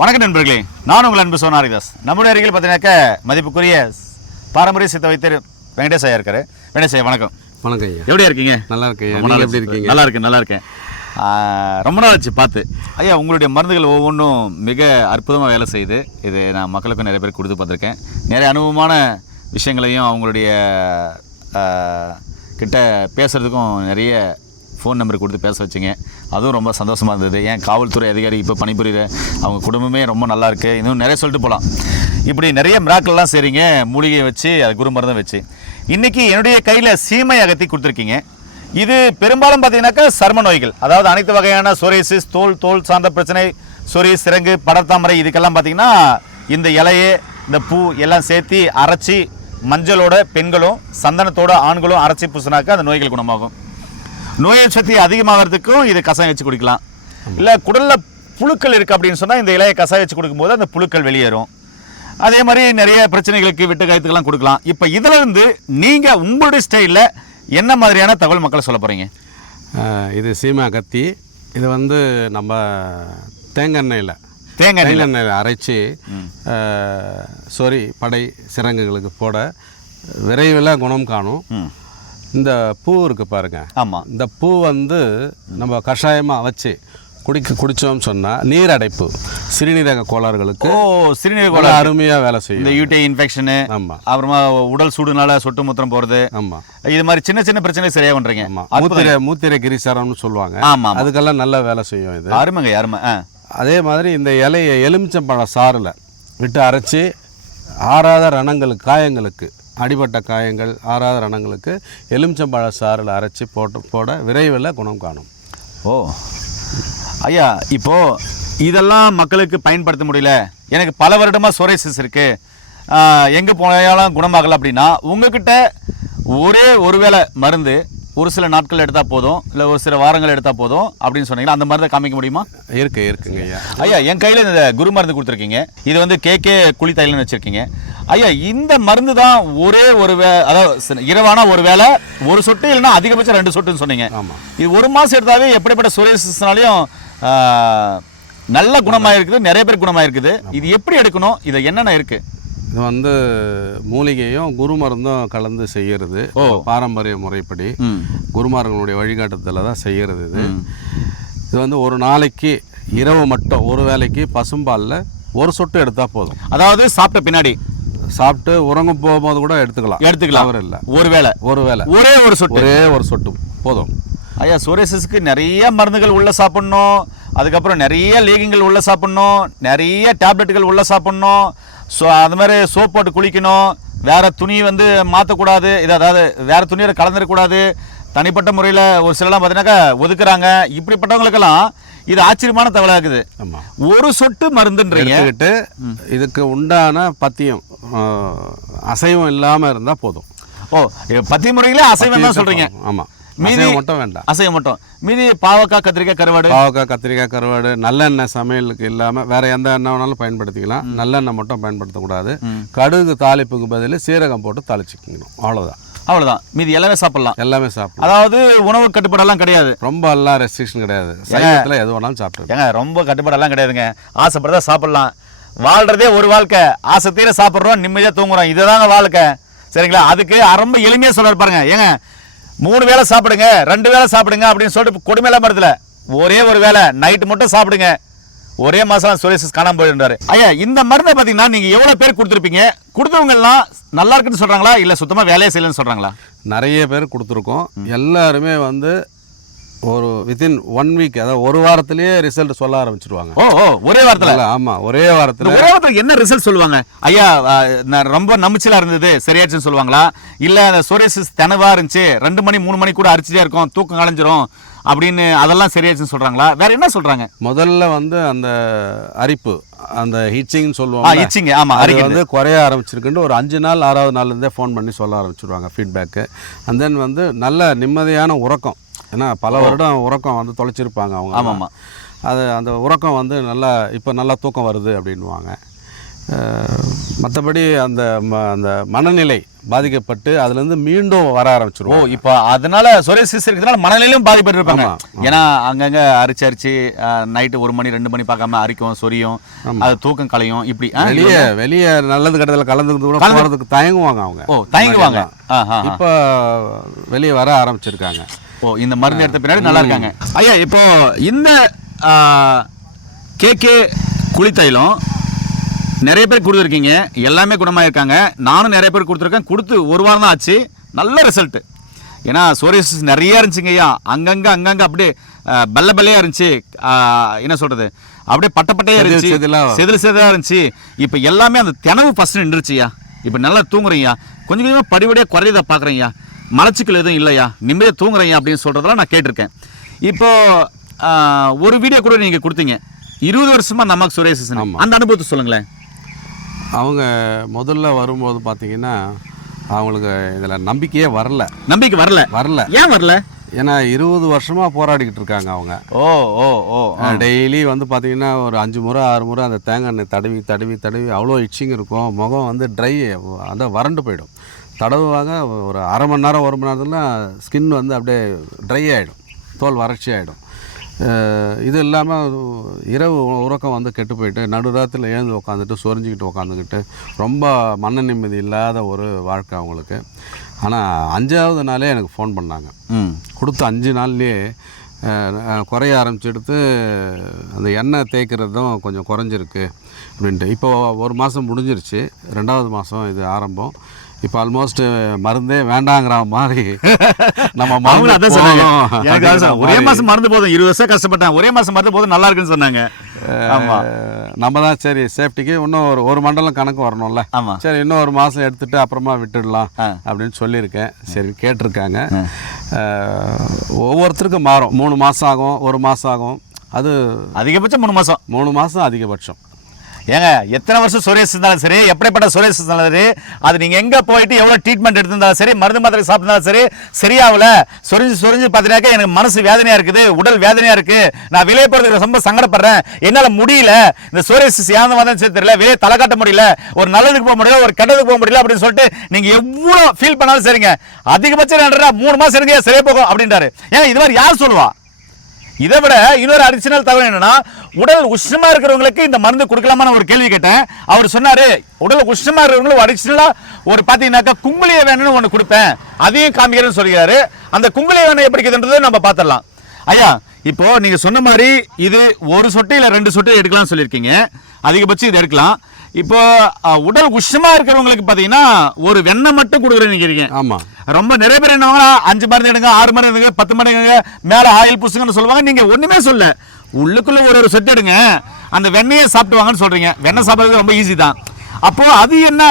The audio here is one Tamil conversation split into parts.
வணக்கம் நண்பர்களே. நான் உங்கள் அன்பு சோனாரிதாஸ். நம்முடைய அருகில் பார்த்தீங்கன்னாக்க மதிப்புக்குரிய பாரம்பரிய சித்த வைத்தியர் வெங்கடேஷ் ஐயா இருக்காரு. வெங்கடேஷ் ஐயா வணக்கம். வணக்கம் ஐயா. எப்படியா இருக்கீங்க? நல்லா இருக்கேன். எப்படி. இருக்கீங்க? நல்லா இருக்கேன் நல்லா இருக்கேன். ரொம்ப நாள் ஆச்சு பார்த்து. ஐயா உங்களுடைய மருந்துகள் ஒவ்வொன்றும் மிக அற்புதமாக வேலை செய்யுது. இது நான் மக்களுக்கும் நிறைய பேர் கொடுத்து பார்த்துருக்கேன். நிறைய அனுபவமான விஷயங்களையும் அவங்களுடைய கிட்ட பேசுகிறதுக்கும் நிறைய ஃபோன் நம்பர் கொடுத்து பேச வச்சிங்க. அதுவும் ரொம்ப சந்தோஷமாக இருந்தது. ஏன் காவல்துறை அதிகாரி இப்போ பணிபுரிகிற அவங்க குடும்பமே ரொம்ப நல்லா இருக்குது இன்னும் நிறைய சொல்லிட்டு போகலாம் இப்படி நிறைய மிராக்கள்லாம் செய்கிறீங்க மூலிகையை வச்சு அது குரு மருந்தம் வச்சு. இன்றைக்கி என்னுடைய கையில் சீமை அகத்தி கொடுத்துருக்கீங்க. இது பெரும்பாலும் பார்த்தீங்கன்னாக்கா சர்ம நோய்கள். அதாவது அனைத்து வகையான சொரேசிஸ் தோல் தோல் சார்ந்த பிரச்சனை சொரிய சிறங்கு படர்தாமரை இதுக்கெல்லாம் பார்த்திங்கன்னா இந்த இலையே இந்த பூ எல்லாம் சேர்த்து அரைச்சி மஞ்சளோட பெண்களும் சந்தனத்தோட ஆண்களும் அரைச்சி பூசினாக்கா அந்த நோய்கள் குணமாகும். நோய் சக்தி அதிகமாகிறதுக்கும் இது கசாயம் வச்சு குடிக்கலாம். இல்லை குடல்ல புழுக்கள் இருக்குது அப்படின்னு சொன்னால் இந்த இலையை கசாயம் வச்சு கொடுக்கும்போது அந்த புழுக்கள் வெளியேறும். அதே மாதிரி நிறைய பிரச்சனைகளுக்கு விட்டு காயத்துக்கெல்லாம் கொடுக்கலாம். இப்போ இதுல இருந்து நீங்கள் உங்களுடைய ஸ்டைலில் என்ன மாதிரியான தகவல் மக்களை சொல்ல போகிறீங்க இது சீமா கத்தி. இது வந்து நம்ம தேங்காய் எண்ணெயில். தேங்காய் எண்ணெயில். அரைச்சி சொறி படை சிறங்குகளுக்கு போட விரைவில் குணம் காணும். இந்த பூ இருக்கு பாருங்க. ஆமாம் இந்த பூ வந்து நம்ம கஷாயமாக வச்சு குடிக்க குடித்தோம்னு சொன்னால் நீர் அடைப்பு சிறுநீரக கோளாறுகளுக்கு ஓ சிறுநீரக நல்லா அருமையாக வேலை இந்த செய்யும் யூடி இன்ஃபெக்ஷனு ஆமாம் அப்புறமா உடல் சூடுனால சொட்டு மூத்திரம் போகிறது ஆமாம் இது மாதிரி சின்ன சின்ன பிரச்சனை சரியா பண்றீங்க. ஆமாம் மூத்திரை மூத்திரை கிரிசாரம்னு சொல்லுவாங்க. ஆமாம் அதுக்கெல்லாம் நல்ல வேலை செய்யும் இது. அருமைங்க அருமை. அதே மாதிரி இந்த இலையை எலுமிச்சம்பழ சாறில் விட்டு அரைச்சி ஆறாத ரணங்களுக்கு காயங்களுக்கு அடிபட்ட காயங்கள் ஆறாத ரணங்களுக்கு எலுமிச்சம்பழ சாறில் அரைச்சி போட்டு போட விரைவில் குணம் காணும். ஓ. ஐயா இப்போது இதெல்லாம் மக்களுக்கு பயன்படுத்த முடியல. எனக்கு பல வருடமாக சோரேசிஸ் இருக்குது எங்கே போனாலும் குணமாகலை அப்படின்னா உங்ககிட்ட ஒரே ஒருவேளை மருந்து ஒரு சில நாட்கள் எடுத்தா போதும் இல்லை ஒரு சில வாரங்கள் எடுத்தா போதும் அப்படின்னு சொன்னீங்கன்னா அந்த மருந்தை காமிக்க முடியுமா? இருக்கு இருக்குங்க ஐயா. ஐயா என் கையில் இந்த குரு மருந்து கொடுத்துருக்கீங்க. இது வந்து கேகே குழி தைலன்னு வச்சிருக்கீங்க. ஐயா இந்த மருந்து தான் ஒரே ஒரு வே அதாவது இரவானா ஒரு வேளை ஒரு சொட்டு இல்லைன்னா அதிகபட்சம் ரெண்டு சொட்டுன்னு சொன்னீங்க. ஆமாம் இது ஒரு மாதம் எடுத்தாவே எப்படிப்பட்ட சோரியாசிஸ்னாலையும் நல்ல குணமாக இருக்குது நிறைய பேர் குணமாக இருக்குது இது எப்படி எடுக்கணும்? இது என்னென்ன இருக்கு? இது வந்து மூலிகையும் குரு மருந்தும் கலந்து செய்யறது பாரம்பரிய முறைப்படி. குருமார்களுடைய வழிகாட்டுதலில் தான் செய்யறது இது. இது வந்து ஒரு நாளைக்கு இரவு மட்டும் ஒரு வேளைக்கு பசும்பாலில் ஒரு சொட்டு எடுத்தால் போதும். அதாவது சாப்பிட்ட பின்னாடி. சாப்பிட்டு உறங்கும் போகும்போது கூட எடுத்துக்கலாம். எடுத்துக்கலாம். தவறு இல்லை. ஒரு வேளை. ஒரு வேளை. ஒரே ஒரு சொட்டு. ஒரே ஒரு சொட்டு. போதும். ஐயா சோரியாசிஸ்க்கு நிறைய மருந்துகள் உள்ள சாப்பிடணும். அதுக்கப்புறம் நிறைய லேகிங்கள் உள்ள சாப்பிடணும். நிறைய டேப்லெட்டுகள் உள்ள சாப்பிடணும். ஸோ அது மாதிரி சோப் போட்டு குளிக்கணும். வேற துணி வந்து மாற்றக்கூடாது இது அதாவது வேற துணியில் கலந்துடக்கூடாது தனிப்பட்ட முறையில் ஒரு சிலலாம் பார்த்தீங்கன்னாக்கா ஒதுக்குறாங்க. இப்படிப்பட்டவங்களுக்கெல்லாம் இது ஆச்சரியமான தகவலாக இருக்குது. ஒரு சொட்டு மருந்துன்றீங்க. இதுக்கு உண்டான பத்தியம் அசைவம் இல்லாமல் இருந்தால் போதும். ஓ பத்தி முறையிலே அசைவம் தான் சொல்கிறீங்க ஆமாம் மீதி- மட்டும் வேண்டாம். அசைவம் மட்டும். மீதி பாவக்காய் கத்திரிக்காய் கருவாடு? பாவக்காய் கத்திரிக்காய் கருவாடு நல்லெண்ணெய் சமையலுக்கு இல்லாமல் வேற எந்த எண்ணெய் வேணாலும் பயன்படுத்திக்கலாம். நல்லெண்ணெய் மட்டும் பயன்படுத்தக்கூடாது. கடுகு தாளிப்புக்கு பதில் சீரகம் போட்டு தாளிச்சுக்கணும். அவ்வளோதான் அவ்வளோதான் மீதி எல்லாமே சாப்பிடலாம். எல்லாமே சாப்பிடலாம். அதாவது உணவு கட்டுப்பாடெல்லாம் கிடையாது. ரொம்ப எல்லாம் ரெஸ்ட்ரிக்ஷன் கிடையாது. சைவத்தில் எது வேணாலும் சாப்பிட்டு ஏங்க ரொம்ப கட்டுப்பாடெல்லாம் கிடையாதுங்க. ஆசைப்படுறதா சாப்பிடலாம். வாழ்றதே ஒரு வாழ்க்கை. ஆசை தீர சாப்பிட்றோம் நிம்மதியாக தூங்குறோம். இதுதாங்க வாழ்க்கை. சரிங்களா? அதுக்கு ரொம்ப எளிமையாக சொல்றாரு பாருங்க. ஏங்க மூணு வேளை சாப்பிடுங்க ரெண்டு வேளை சாப்பிடுங்க அப்படின்னு சொல்லிட்டு கொடுமையெல்லாம் மருத்துல ஒரே ஒரு வேளை நைட்டு மட்டும் சாப்பிடுங்க. ஒரே மாசம் சுரேஷ் காணாம போயிடுறாரு ஐயா இந்த மருந்தை பார்த்தீங்கன்னா நீங்க எவ்வளவு பேர் கொடுத்துருப்பீங்க? கொடுத்தவங்க எல்லாம் நல்லா இருக்குன்னு சொல்றாங்களா? இல்ல சுத்தமா வேலையே செய்யலன்னு சொல்றாங்களா? நிறைய பேர் கொடுத்துருக்கோம். எல்லாருமே வந்து ஒரு வித்தின் ஒன் வீக் அதாவது ஒரு வாரத்திலேயே ரிசல்ட் சொல்ல ஆரம்பிச்சிருவாங்க. ஓ ஓ ஒரே வாரத்துல? நல்லா, ஆமா ஒரே வாரத்தில். உலகத்துல என்ன ரிசல்ட் சொல்லுவாங்க? ஐயா நான் ரொம்ப நம்பிச்சலா இருந்தது சரியாச்சுன்னு சொல்லுவாங்களா? இல்ல அந்த சோரியாசிஸ் தெனவா இருந்துச்சு ரெண்டு மணி மூணு மணி கூட அரிச்சிட்டே இருக்கும் தூக்கம் கலைஞ்சிரும் அப்படின்னு அதெல்லாம் சரியாச்சுன்னு சொல்றாங்களா? வேற என்ன சொல்றாங்க? முதல்ல வந்து அந்த அரிப்பு அந்த ஹிச்சிங்னு சொல்லுவாங்க இச்சிங்க ஆமா அது வந்து குறைய ஆரம்பிச்சிருக்குன்ட்டு ஒரு அஞ்சு நாள் ஆறாவது நாள்லேருந்தே ஃபோன் பண்ணி சொல்ல ஆரம்பிச்சிருவாங்க ஃபீட்பேக்கு அண்ட் தென் வந்து நல்ல நிம்மதியான உறக்கம். ஏன்னா பல வருடம் உறக்கம் வந்து தொலைச்சிருப்பாங்க அவங்க. ஆமாமா அது அந்த உறக்கம் வந்து நல்லா இப்போ நல்லா தூக்கம் வருது அப்படின்வாங்க மற்றபடி அந்த அந்த மனநிலை பாதிக்கப்பட்டு அதுலேருந்து மீண்டும் வர ஓ ஆரம்பிச்சிருவோம் இப்போ அதனால சொரியாசிஸ் இருக்கிறதுனால மனநிலையும் பாதிப்பட்டு இருப்பாங்க ஆமா, ஏன்னா அங்கங்க அரிச்சு அரிச்சு நைட்டு ஒரு மணி ரெண்டு மணி பார்க்காம அரிக்கும் சொரியும். அது தூக்கம் கலையும் இப்படி? வெளியே வெளியே நல்லது கெட்டதில் கலந்துக்கிறது கூட கலந்து- போகிறதுக்கு தயங்குவாங்க அவங்க. ஓ தயங்குவாங்க. இப்போ வெளியே வர ஆரம்பிச்சிருக்காங்க. ஓ இந்த மருந்து எடுத்த பின்னாடி நல்லா இருக்காங்க. ஐயா இப்போ இந்த கேகே குளித்தைலம் நிறைய பேர் கொடுத்துருக்கீங்க. எல்லாமே குணமாயிருக்காங்க. நானும் நிறைய பேர் கொடுத்துருக்கேன். கொடுத்து ஒரு வாரம் தான் ஆச்சு. நல்ல ரிசல்ட்டு ஏன்னா சோரியாசிஸ் நிறைய இருந்துச்சுங்க ஐயா. அங்கங்கே அங்கங்கே அப்படியே பெல்ல பெல்லையாக இருந்துச்சு. என்ன சொல்கிறது அப்படியே பட்ட பட்டையாக செதில் இருந்துச்சு. செதிலா. செதில் செதிலாக இருந்துச்சு. இப்போ எல்லாமே அந்த தினவு ஃபஸ்ட்டு நின்றுச்சுயா இப்போ நல்லா தூங்குறீங்க கொஞ்சம் கொஞ்சமாக படிப்படியாக குறையதை பார்க்குறீங்க மலச்சிக்கல் எதுவும் இல்லையா? நிம்மதியாக தூங்குறீங்க அப்படின்னு சொல்கிறதெல்லாம் நான் கேட்டிருக்கேன். இப்போ ஆ, ஒரு வீடியோ கூட நீங்கள் கொடுத்தீங்க. இருபது வருஷமா நமக்கு ஆமா. அந்த அனுபவத்தை சொல்லுங்களேன். அவங்க முதல்ல வரும்போது பார்த்தீங்கன்னா அவங்களுக்கு இதில் நம்பிக்கையே வரல. நம்பிக்கை வரல? வரல. ஏன் வரல? ஏன்னா இருபது வருஷமாக போராடிக்கிட்டு இருக்காங்க அவங்க. ஓ ஓ ஓ டெய்லி வந்து பார்த்தீங்கன்னா ஒரு அஞ்சு முறை ஆறு முறை அந்த தேங்காய் எண்ணெய் தடவி தடவி தடவி அவ்வளோ இச்சிங் இருக்கும். முகம் வந்து ட்ரை அதான் வறண்டு போயிடும். தடவுவாங்க ஒரு அரை மணி நேரம் ஒரு மணி நேரத்தில் ஸ்கின் வந்து அப்படியே ட்ரை ஆகிடும் தோல் வறட்சி ஆகிடும் இது இல்லாமல் இரவு உறக்கம் வந்து கெட்டு போயிட்டு நடுராத்தில் எழுந்து உட்காந்துட்டு சொரிஞ்சிக்கிட்டு உட்காந்துக்கிட்டு ரொம்ப மன நிம்மதி இல்லாத ஒரு வாழ்க்கை அவங்களுக்கு. ஆனால் அஞ்சாவது நாளே எனக்கு ஃபோன் பண்ணாங்க. ம். கொடுத்த அஞ்சு நாள்லேயே குறைய ஆரம்பிச்செடுத்து அந்த எண்ணெய் தேய்க்கிறதும் கொஞ்சம் குறைஞ்சிருக்கு அப்படின்ட்டு. இப்போ ஒரு மாதம் முடிஞ்சிருச்சு. ரெண்டாவது மாதம் இது ஆரம்பம். இப்போ ஆல்மோஸ்ட் மருந்தே வேண்டாங்கிற மாதிரி நம்ம மருந்து அதான் சொன்னாங்க. ஒரே மாதிரி, மாசம் மருந்து போதும். இருபது வருஷம் கஷ்டப்பட்டேன். ஒரே மாசம் மருந்து போதும் நல்லா இருக்குன்னு சொன்னாங்க. நம்ம தான் சரி சேஃப்டிக்கு இன்னும் ஒரு ஒரு மண்டலம் கணக்கு வரணும்ல. சரி இன்னும் ஒரு மாதம் எடுத்துட்டு அப்புறமா விட்டுடலாம். அப்படின்னு சொல்லியிருக்கேன். சரி கேட்டிருக்காங்க. ஒவ்வொருத்தருக்கும் மாறும். மூணு மாதம் ஆகும் ஒரு மாதம் ஆகும். அது அதிகபட்சம் மூணு மாசம். மூணு மாதம் அதிகபட்சம். ஏங்க எத்தனை வருஷம் சுரேஷ் இருந்தாலும் சரி எப்படிப்பட்ட சுரேஷ் இருந்தாலும் சரி அது நீங்க எங்க போயிட்டு எவ்வளவு ட்ரீட்மெண்ட் எடுத்திருந்தாலும் சரி மருந்து மாத்திரை சாப்பிட்டாலும் சரி சரியாகல. சுரிஞ்சு சுரிஞ்சு பார்த்துட்டாக்க எனக்கு மனசு வேதனையா இருக்குது உடல் வேதனையா இருக்கு. நான் வெளியே போறதுக்கு ரொம்ப சங்கடப்படுறேன். என்னால முடியல. இந்த சுரேஷ் சேர்ந்த மாதிரி சரி தெரியல வெளியே தலை காட்ட முடியல ஒரு நல்லதுக்கு போக முடியல ஒரு கெட்டதுக்கு போக முடியல அப்படின்னு சொல்லிட்டு நீங்க எவ்வளவு ஃபீல் பண்ணாலும் சரிங்க. அதிகபட்சம் என்னடா மூணு மாசம் இருங்க சரியா போகும் அப்படின்றாரு. ஏன் இது மாதிரி யார் சொல்லுவா? இதை விட இன்னொரு அடிஷனல் தகவல் என்னன்னா உடல் உஷ்ணமா இருக்கிறவங்களுக்கு இந்த மருந்து கொடுக்கலாமான்னு ஒரு கேள்வி கேட்டேன். அவர் சொன்னாரு உடல் உஷ்ணமா இருக்கிறவங்களுக்கு அடிஷனலா ஒரு பாத்தீங்கன்னாக்கா குங்குளிய வேணும்னு ஒன்று கொடுப்பேன். அதையும் காமிக்கிறேன்னு சொல்கிறாரு அந்த குங்குளிய வேணும் எப்படி இருக்குதுன்றதை நம்ம பார்த்துடலாம் ஐயா இப்போ நீங்க சொன்ன மாதிரி இது ஒரு சொட்டு இல்ல ரெண்டு சொட்டு எடுக்கலாம்னு சொல்லியிருக்கீங்க. அதிகபட்சம் இது எடுக்கலாம். இப்போ உடல் உஷ்ணமா இருக்கிறவங்களுக்கு பாத்தீங்கன்னா ஒரு வெண்ணெய் மட்டும் கொடுக்குறேன்னு ஆமாம் ரொம்ப நிறைய பேர் என்ன அஞ்சு மருந்து எடுங்க ஆறு மருந்து எடுங்க பத்து மருந்து எடுங்க மேல ஆயில் பூசுங்கன்னு சொல்லுவாங்க. நீங்க ஒண்ணுமே சொல்ல. உள்ளுக்குள்ள ஒரு ஒரு சொட்டு எடுங்க. அந்த வெண்ணெயை சாப்பிடுவாங்கன்னு சொல்றீங்க. வெண்ணெய் சாப்பிடுறது ரொம்ப ஈஸி தான். அப்போ அது என்ன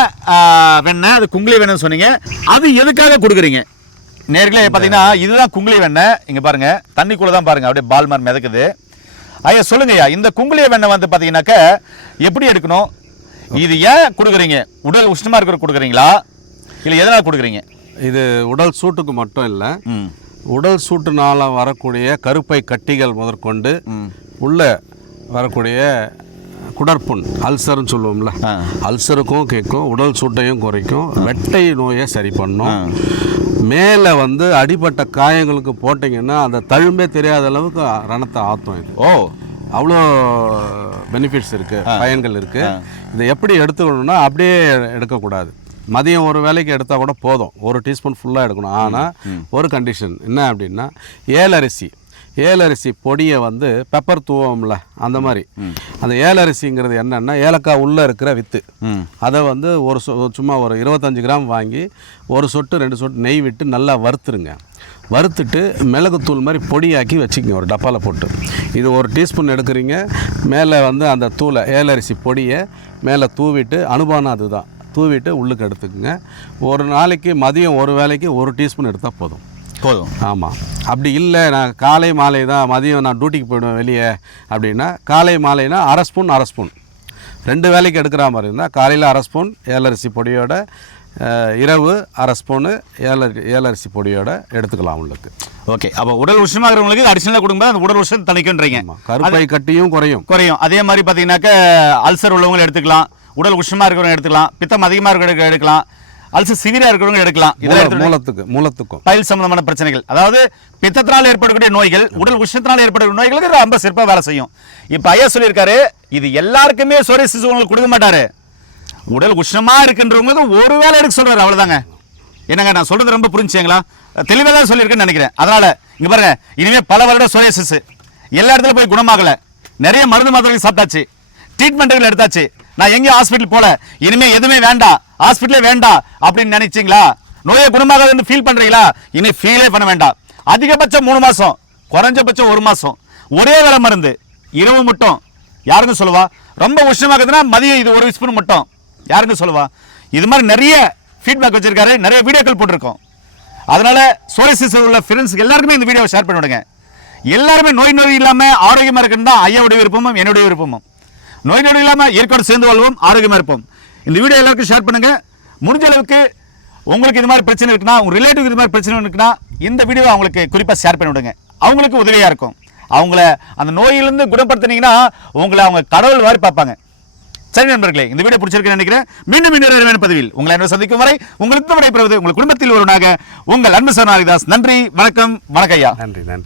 வெண்ணெய்? அது குங்குளி வெண்ணெய் சொன்னீங்க. அது எதுக்காக கொடுக்குறீங்க? நேர்களே பார்த்தீங்கன்னா இதுதான் குங்குளி வெண்ணெய். இங்க பாருங்க. தண்ணிக்குள்ள தான் பாருங்க. அப்படியே பால் மாதிரி மிதக்குது. ஐயா சொல்லுங்க ஐயா இந்த குங்குளிய வெண்ணெய் வந்து பார்த்தீங்கன்னாக்க எப்படி எடுக்கணும்? இது ஏன் கொடுக்குறீங்க? உடல் உஷ்ணமா இருக்கிற கொடுக்குறீங்களா? இல்லை எதனால் கொடுக்குறீங்க? இது உடல் சூட்டுக்கு மட்டும் இல்லை உடல் சூட்டுனால வரக்கூடிய கருப்பை கட்டிகள் முதற்கொண்டு உள்ள வரக்கூடிய குடற்புண் அல்சர்னு சொல்லுவோம்ல. அல்சருக்கும் கேட்கும் உடல் சூட்டையும் குறைக்கும் வெட்டை நோயை சரி பண்ணும். மேலே வந்து அடிபட்ட காயங்களுக்கு போட்டிங்கன்னா அந்த தழும்பே தெரியாத அளவுக்கு ரணத்தை ஆற்றும் இது. ஓ. அவ்வளோ பெனிஃபிட்ஸ் இருக்குது பயன்கள் இருக்குது இதை எப்படி எடுத்துக்கணும்னா அப்படியே எடுக்கக்கூடாது. மதியம் ஒரு வேலைக்கு எடுத்தால் கூட போதும். ஒரு டீஸ்பூன் ஃபுல்லாக எடுக்கணும். ஆனால் ஒரு கண்டிஷன் என்ன அப்படின்னா ஏலரிசி ஏலரிசி பொடியை வந்து பெப்பர் தூவோம்ல அந்த மாதிரி. அந்த ஏலரிசிங்கிறது என்னன்னா ஏலக்காய் உள்ளே இருக்கிற வித்து. அதை வந்து ஒரு சொ சும்மா ஒரு இருபத்தஞ்சு கிராம் வாங்கி ஒரு சொட்டு ரெண்டு சொட்டு நெய் விட்டு நல்லா வறுத்துருங்க. வறுத்துட்டு மிளகுத்தூள் மாதிரி பொடியாக்கி வச்சுக்கோங்க ஒரு டப்பாவில் போட்டு. இது ஒரு டீஸ்பூன் எடுக்கிறீங்க மேலே வந்து அந்த தூளை ஏலரிசி பொடியை மேலே தூவிட்டு அனுபானம் அதுதான். தூவிட்டு உள்ளுக்கு எடுத்துக்கோங்க. ஒரு நாளைக்கு மதியம் ஒரு வேளைக்கு ஒரு டீஸ்பூன் எடுத்தால் போதும். போதும். ஆமாம் அப்படி இல்லை நான் காலை மாலை தான் மதியம் நான் டியூட்டிக்கு போயிடுவேன் வெளியே அப்படின்னா காலை மாலைனா அரை ஸ்பூன் அரை ஸ்பூன். ரெண்டு வேலைக்கு எடுக்கிற மாதிரி இருந்தால் காலையில் அரை ஸ்பூன் ஏலரிசி பொடியோட இரவு அரை ஸ்பூனு ஏலரி ஏலரிசி பொடியோட எடுத்துக்கலாம் உங்களுக்கு ஓகே அப்போ உடல் உஷ்ணமா இருக்கிறவங்களுக்கு அடிஷனலாக கொடுக்கும்போது அந்த உடல் உஷ்ணம் தணிக்குன்றீங்க. கருப்பை கட்டியும் குறையும். குறையும். அதே மாதிரி பார்த்தீங்கன்னாக்க அல்சர் உள்ளவங்க எடுத்துக்கலாம். உடல் உஷ்ணமா இருக்கிறவங்க எடுத்துக்கலாம். பித்தம் அதிகமா இருக்கிறவங்க எடுக்கலாம். அல்சர் சிவியரா இருக்கிறவங்க எடுக்கலாம். எடுத்துட்டு மூலத்துக்கு மூலத்துக்கும் பயில் சம்பந்தமான பிரச்சனைகள். அதாவது பித்தத்தினால் ஏற்படக்கூடிய நோய்கள் உடல் உஷ்ணத்தினால் ஏற்படக்கூடிய நோய்களுக்கு ரொம்ப சிறப்பாக வேலை செய்யும். இப்போ ஐயா சொல்லியிருக்காரு இது எல்லாருக்குமே சோரியாசிஸ் உங்களுக்கு கொடுக்க மாட்டாரு. உடல் உஷ்ணமாக இருக்குன்றவங்க ஒரு வேலை எடுக்க சொல்றாரு அவ்வளோதாங்க என்னங்க நான் சொல்கிறது ரொம்ப புரிஞ்சுங்களா? தெளிவாக தான் சொல்லியிருக்கேன்னு நினைக்கிறேன். அதனால் இங்கே பாருங்க இனிமேல் பல வருட சோரியாசிஸ் எல்லா இடத்துல போய் குணமாகலை. நிறைய மருந்து மாத்திரைகள் சாப்பிட்டாச்சு. ட்ரீட்மெண்ட்டுகள் எடுத்தாச்சு. நான் எங்கேயும் ஹாஸ்பிட்டல் போகல இனிமேல் எதுவுமே வேண்டாம். ஹாஸ்பிட்டலே வேண்டாம் அப்படின்னு நினைச்சிங்களா? நோயை குணமாகாதுன்னு ஃபீல் பண்ணுறீங்களா இனி ஃபீலே பண்ண வேண்டாம். அதிகபட்சம் மூணு மாதம் குறைஞ்சபட்சம் ஒரு மாதம் ஒரே வேலை மருந்து இரவு மட்டும். யாருன்னு சொல்லுவா? ரொம்ப உஷ்ணமாகுதுன்னா மதியம் இது ஒரு ஸ்பூன் மட்டும். யாருங்க சொல்லுவா? இது மாதிரி நிறைய ஃபீட்பேக் வச்சிருக்காரு. நிறைய வீடியோக்கள் போட்டிருக்கோம். அதனால சோரிசிஸ் உள்ள ஃப்ரெண்ட்ஸ்க்கு எல்லாருக்குமே இந்த வீடியோவை ஷேர் பண்ணி விடுங்க எல்லாருமே நோய் நொடி இல்லாமல் ஆரோக்கியமாக இருக்குன்னு தான் ஐயாவுடைய விருப்பமும் என்னுடைய விருப்பமும். நோய் நொடி இல்லாமல் ஏற்காடு சேர்ந்து வாழ்வோம் ஆரோக்கியமாக இருப்போம். இந்த வீடியோ எல்லாருக்கும் ஷேர் பண்ணுங்கள் முடிஞ்ச அளவுக்கு உங்களுக்கு இது மாதிரி பிரச்சனை இருக்குன்னா உங்கள் ரிலேட்டிவ் இது மாதிரி பிரச்சனை இருக்குன்னா இந்த வீடியோவை அவங்களுக்கு குறிப்பாக ஷேர் பண்ணி விடுங்க அவங்களுக்கு உதவியாக இருக்கும். அவங்கள அந்த நோயிலிருந்து குணப்படுத்தினீங்கன்னா உங்களை அவங்க கடவுள் மாதிரி பார்ப்பாங்க. சரி நண்பர்களே இந்த வீடியோ பிடிச்சிருக்கேன் நினைக்கிறேன். மீண்டும் இன்னொரு பதிவில் உங்களை என்ன சந்திக்கும் வரை உங்களுக்கு விடைபெறுவது உங்கள் குடும்பத்தில் ஒருவனாக உங்கள் அன்பு சரணாரிதாஸ் நன்றி வணக்கம் வணக்கம் ஐயா. நன்றி நன்றி.